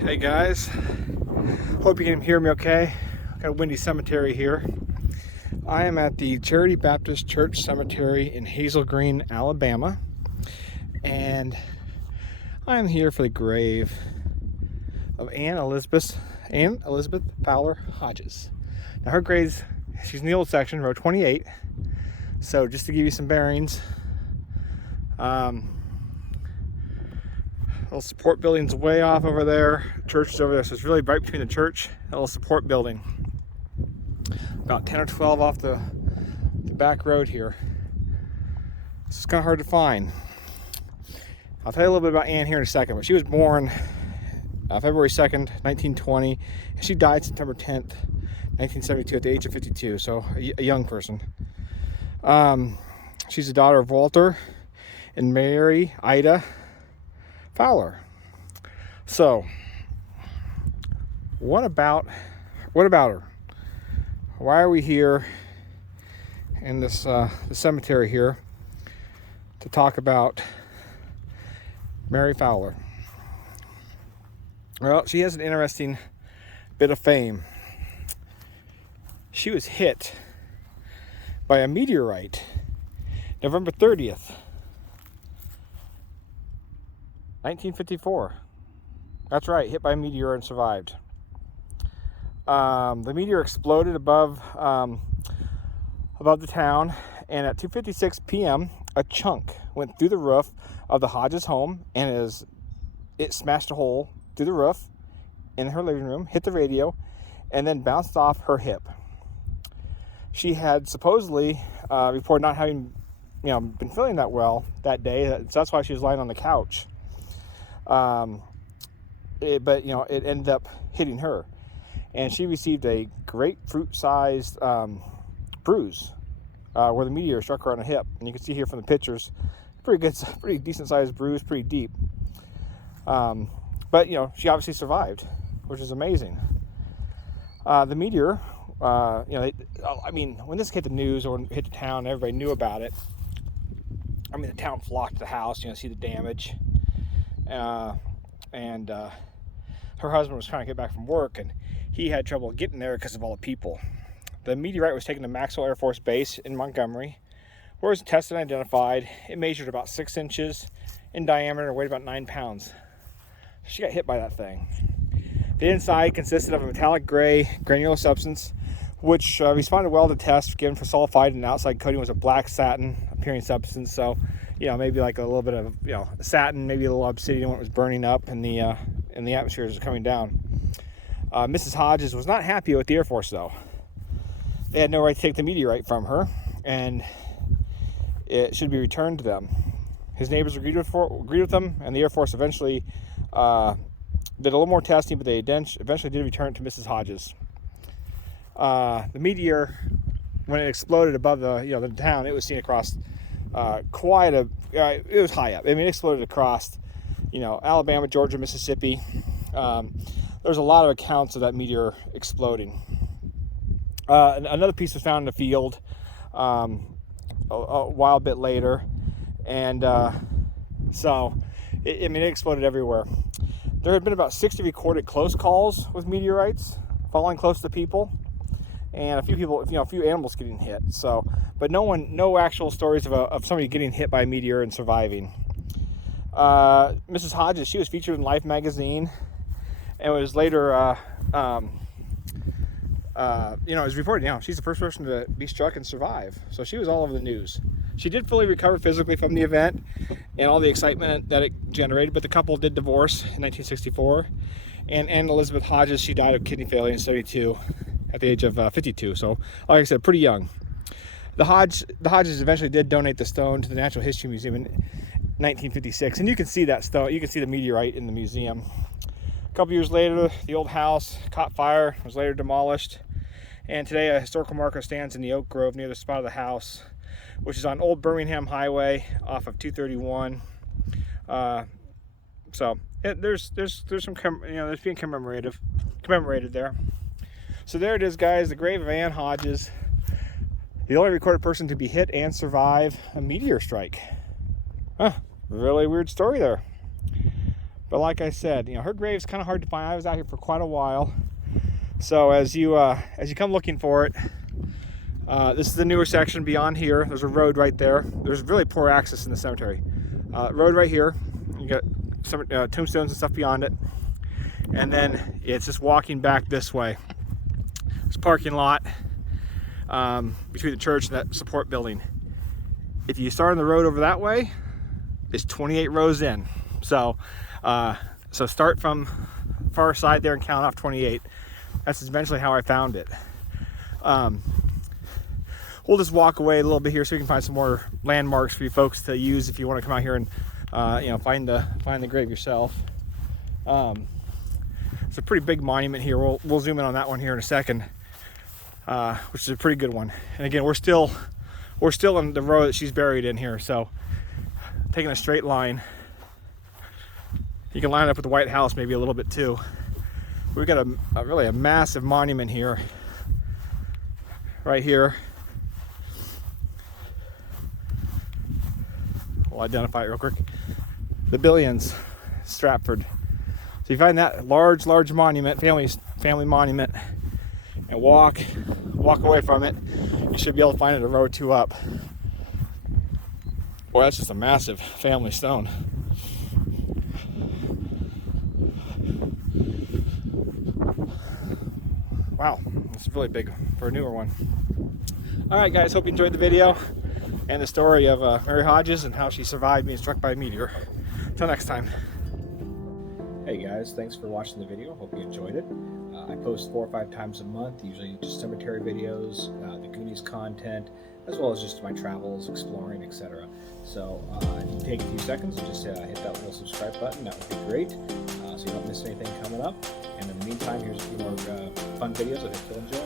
Hey guys, hope you can hear me okay. Got a windy cemetery here. I am at the Charity Baptist Church Cemetery in Hazel Green, Alabama, and I'm here for the grave of Anne Elizabeth Fowler Hodges. Now her grave's, she's in the old section, row 28. So just to give you some bearings, little support building's way off over there. Church is over there, so it's really right between the church and a little support building. About 10 or 12 off the back road here. This is kind of hard to find. I'll tell you a little bit about Anne here in a second, but she was born February 2nd, 1920, and she died September 10th, 1972 at the age of 52, so a young person. She's the daughter of Walter and Mary Ida Fowler. So, what about her? Why are we here in this the cemetery here to talk about Mary Fowler? Well, she has an interesting bit of fame. She was hit by a meteorite November 30th, 1954. That's right, hit by a meteor and survived. The meteor exploded above the town, and at 2:56 p.m., a chunk went through the roof of the Hodges home, and it smashed a hole through the roof in her living room, hit the radio, and then bounced off her hip. She had supposedly reported not having, been feeling that well that day, so that's why she was lying on the couch. But it ended up hitting her, and she received a grapefruit-sized bruise where the meteor struck her on the hip. And you can see here from the pictures, pretty decent-sized bruise, pretty deep. But she obviously survived, which is amazing. The meteor, when this hit the news or hit the town, everybody knew about it. The town flocked to the house, see the damage. And her husband was trying to get back from work, and he had trouble getting there because of all the people. The meteorite was taken to Maxwell Air Force Base in Montgomery, where it was tested and identified. It measured about 6 inches in diameter and weighed about 9 pounds. She got hit by that thing. The inside consisted of a metallic gray granular substance, which responded well to tests given for sulfide, and the outside coating was a black satin appearing substance. So, maybe like a little bit of, satin, maybe a little obsidian when it was burning up in the atmosphere as it was coming down. Mrs. Hodges was not happy with the Air Force, though. They had no right to take the meteorite from her, and it should be returned to them. His neighbors agreed with them, and the Air Force eventually did a little more testing, but they eventually did return it to Mrs. Hodges. The meteor, when it exploded above the town, it was seen across it was high up. It exploded across, Alabama, Georgia, Mississippi. There's a lot of accounts of that meteor exploding. Another piece was found in a field a while bit later, and so it exploded everywhere. There had been about 60 recorded close calls with meteorites falling close to people, and a few animals getting hit. So, but no actual stories of somebody getting hit by a meteor and surviving. Mrs. Hodges, she was featured in Life magazine, and was later, it was reported. She's the first person to be struck and survive. So she was all over the news. She did fully recover physically from the event and all the excitement that it generated, but the couple did divorce in 1964. And Elizabeth Hodges, she died of kidney failure in 1972 at the age of 52. So, like I said, pretty young. The Hodges eventually did donate the stone to the Natural History Museum in 1956, and you can see that stone. You can see the meteorite in the museum. A couple years later, the old house caught fire, was later demolished, and today a historical marker stands in the oak grove near the spot of the house, which is on Old Birmingham Highway off of 231. There's some there's being commemorated there. So there it is, guys, the grave of Anne Hodges, the only recorded person to be hit and survive a meteor strike. Really weird story there. But like I said, you know, her grave's kind of hard to find. I was out here for quite a while. So as you come looking for it, this is the newer section beyond here. There's a road right there. There's really poor access in the cemetery. Road right here. You got some tombstones and stuff beyond it. And then it's just walking back this way. There's a parking lot between the church and that support building. If you start on the road over that way, it's 28 rows in. So start from far side there and count off 28. That's eventually how I found it. We'll just walk away a little bit here so we can find some more landmarks for you folks to use if you want to come out here and you know, find the grave yourself. It's a pretty big monument here. We'll zoom in on that one here in a second, which is a pretty good one. And again, we're still in the row that she's buried in here. So taking a straight line, you can line it up with the White House maybe a little bit too. We've got really a massive monument here, right here. We'll identify it real quick. The Billions, Stratford. So you find that large monument, family monument, and walk away from it. You should be able to find it a row or two up. Boy, that's just a massive family stone. Wow, it's really big for a newer one. All right, guys, hope you enjoyed the video and the story of Mary Hodges and how she survived being struck by a meteor. Until next time. Hey guys, thanks for watching the video. Hope you enjoyed it. I post 4 or 5 times a month, usually just cemetery videos, the Goonies content, as well as just my travels, exploring, etc. So if you take a few seconds and just hit that little subscribe button, that would be great, so you don't miss anything coming up. And in the meantime, here's a few more fun videos I think you'll enjoy.